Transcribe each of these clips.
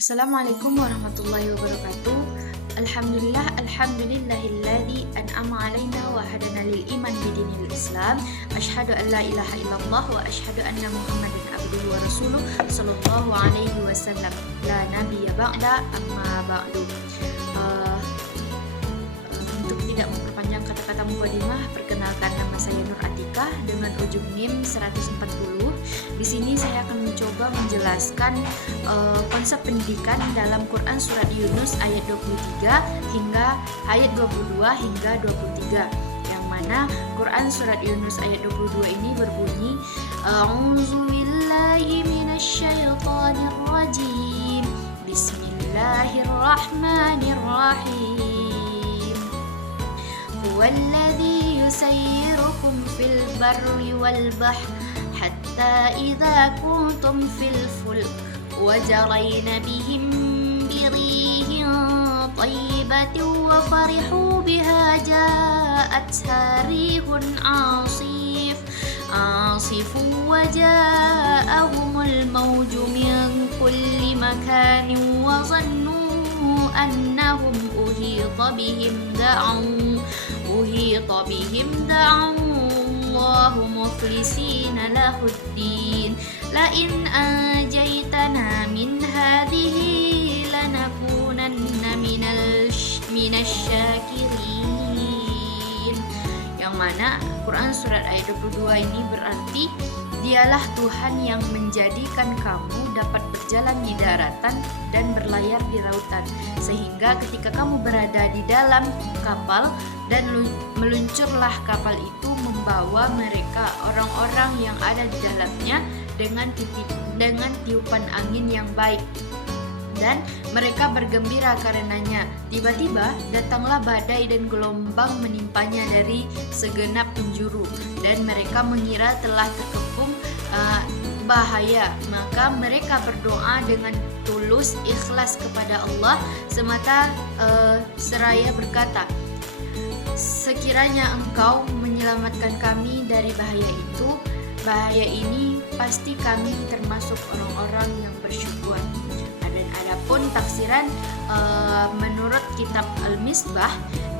Assalamualaikum warahmatullahi wabarakatuh. Alhamdulillahilladzi an'ama alaina wa hadana lil iman bidinil Islam. Asyhadu an la ilaha illallah wa asyhadu anna Muhammadan abduhu wa rasuluh sallallahu alaihi wasallam. La nabiyya ba'da amma ba'du. Uh, untuk tidak memperpanjang kata-kata mukadimah, perkenalkan nama saya Nur Atika dengan ujung NIM 140. Di sini saya akan mencoba menjelaskan konsep pendidikan dalam Quran surat Yunus ayat 23 hingga ayat 22 hingga 23. Yang mana Quran surat Yunus ayat 22 ini berbunyi A'udzubillahi minasyaitonir rajim. Bismillahirrahmanirrahim. Huwallazi yusayyirukum fil barri wal bahri حتى إذا كنتم في الفلك وجرين بهم بريح طيبة وفرحوا بها جاءتها ريح عاصف وجاءهم الموج من كل مكان وظنوا أنهم أحيط بهم دعوا الله مخلصين له الدين لئن أنجيتنا من هذه لنكونن من الشاكرين. Yang mana Quran surat ayat 22 ini berarti dialah Tuhan yang menjadikan kamu dapat berjalan di daratan dan berlayar di lautan, sehingga ketika kamu berada di dalam kapal dan meluncurlah kapal itu membawa mereka orang-orang yang ada di dalamnya dengan tiupan angin yang baik, dan mereka bergembira karenanya. Tiba-tiba datanglah badai dan gelombang menimpanya dari segenap penjuru, dan mereka mengira telah terkepung bahaya. Maka mereka berdoa dengan tulus ikhlas kepada Allah semata seraya berkata, sekiranya Engkau menyelamatkan kami dari bahaya ini pasti kami termasuk orang-orang yang bersyukur. Dan adapun tafsiran menurut kitab Al-Misbah,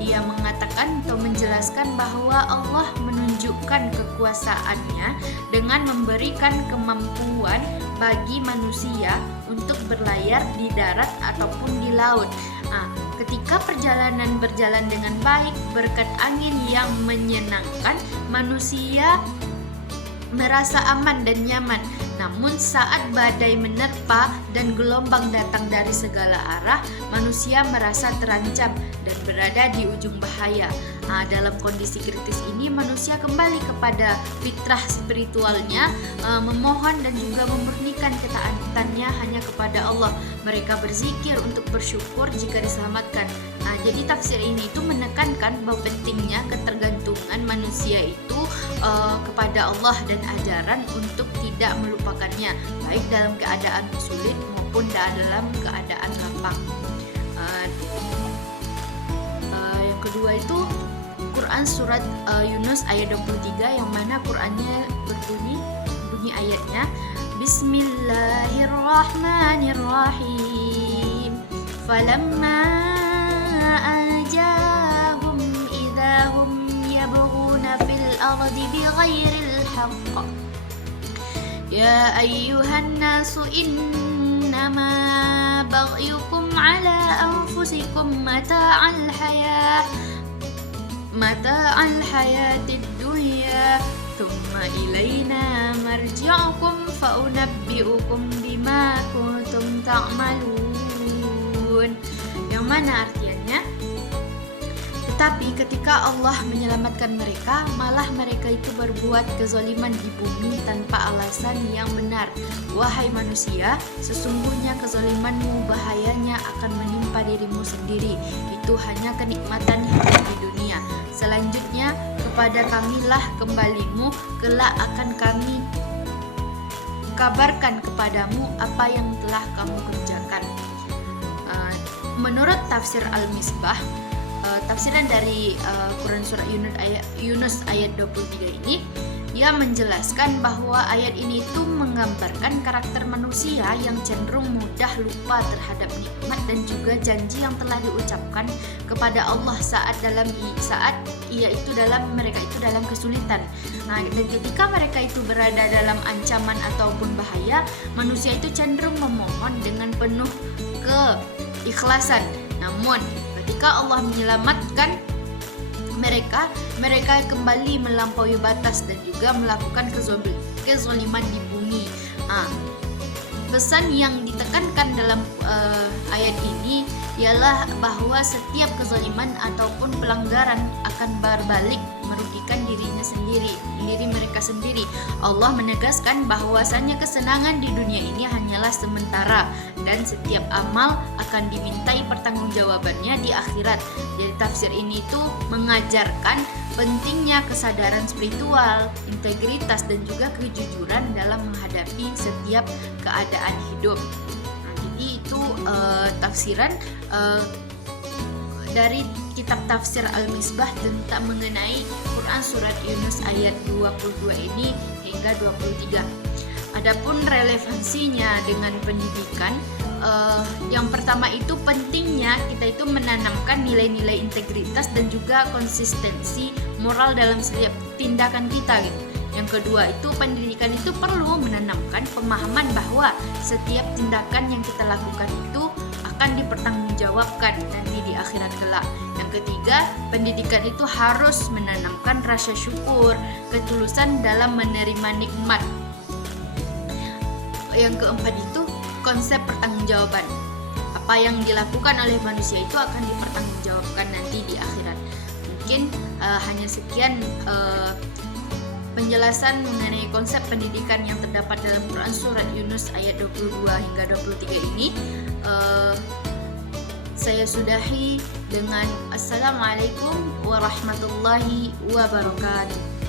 ia mengatakan atau menjelaskan bahwa Allah menunjukkan kekuasaannya dengan memberikan kemampuan bagi manusia untuk berlayar di darat ataupun di laut. Ketika perjalanan berjalan dengan baik berkat angin yang menyenangkan, manusia merasa aman dan nyaman. Namun saat badai menerpa dan gelombang datang dari segala arah, manusia merasa terancam dan berada di ujung bahaya. Dalam kondisi kritis ini, manusia kembali kepada fitrah spiritualnya, memohon dan juga memurnikan ketaatannya hanya kepada Allah. Mereka berzikir untuk bersyukur jika diselamatkan. Jadi tafsir ini itu menekankan bahwa pentingnya ketergantungan manusia itu kepada Allah dan ajaran untuk tidak melupakannya, baik dalam keadaan sulit maupun dalam keadaan lapang. Yang kedua itu Quran surat Yunus ayat 23, yang mana Qurannya bunyi ayatnya Bismillahirrahmanirrahim. Falamma anjahum idahum yabghuna fil ardi bighairil haqq. Ya ayyuhan nasu innama baghiyukum ala anfusikum mata'al hayatid dunya thumma ilayna marji'ukum faunabbi'ukum bima kuntum ta'malun. Yang mana artinya, tetapi ketika Allah menyelamatkan mereka, malah mereka itu berbuat kezaliman di bumi tanpa alasan yang benar. Wahai manusia, sesungguhnya kezalimanmu bahayanya akan menimpa dirimu sendiri. Itu hanya kenikmatan hidup di dunia. Selanjutnya kepada kamilah kembalimu, kelak akan kami kabarkan kepadamu apa yang telah kamu kerjakan. Menurut tafsir Al-Misbah, tafsiran dari Quran surah Yunus ayat 23 ini, Ia menjelaskan bahwa ayat ini itu menggambarkan karakter manusia yang cenderung mudah lupa terhadap nikmat dan juga janji yang telah diucapkan kepada Allah saat mereka itu dalam kesulitan. Nah, dan ketika mereka itu berada dalam ancaman ataupun bahaya, manusia itu cenderung memohon dengan penuh keikhlasan. Namun, ketika Allah menyelamatkan mereka kembali melampaui batas dan juga melakukan kezaliman di bumi. Pesan yang ditekankan dalam ayat ini ialah bahwa setiap kezaliman ataupun pelanggaran akan berbalik merugikan diri mereka sendiri. Allah menegaskan bahwasannya kesenangan di dunia ini hanyalah sementara dan setiap amal akan dimintai pertanggungjawabannya di akhirat. Jadi tafsir ini itu mengajarkan pentingnya kesadaran spiritual, integritas dan juga kejujuran dalam menghadapi setiap keadaan hidup. Jadi itu tafsiran dari kitab tafsir Al-Misbah tentang mengenai Quran surat Yunus ayat 22 ini hingga 23. Adapun relevansinya dengan pendidikan, yang pertama itu pentingnya kita itu menanamkan nilai-nilai integritas dan juga konsistensi moral dalam setiap tindakan kita gitu. Yang kedua itu pendidikan itu perlu menanamkan pemahaman bahwa setiap tindakan yang kita lakukan itu akan dipertanggungjawabkan nanti di akhirat kelak. Yang ketiga, pendidikan itu harus menanamkan rasa syukur, ketulusan dalam menerima nikmat. Yang keempat itu konsep pertanggungjawaban. Apa yang dilakukan oleh manusia itu akan dipertanggungjawabkan nanti di akhirat. Mungkin hanya sekian penjelasan mengenai konsep pendidikan yang terdapat dalam Quran surat Yunus ayat 22 hingga 23 ini. Saya sudahi dengan Assalamualaikum warahmatullahi wabarakatuh.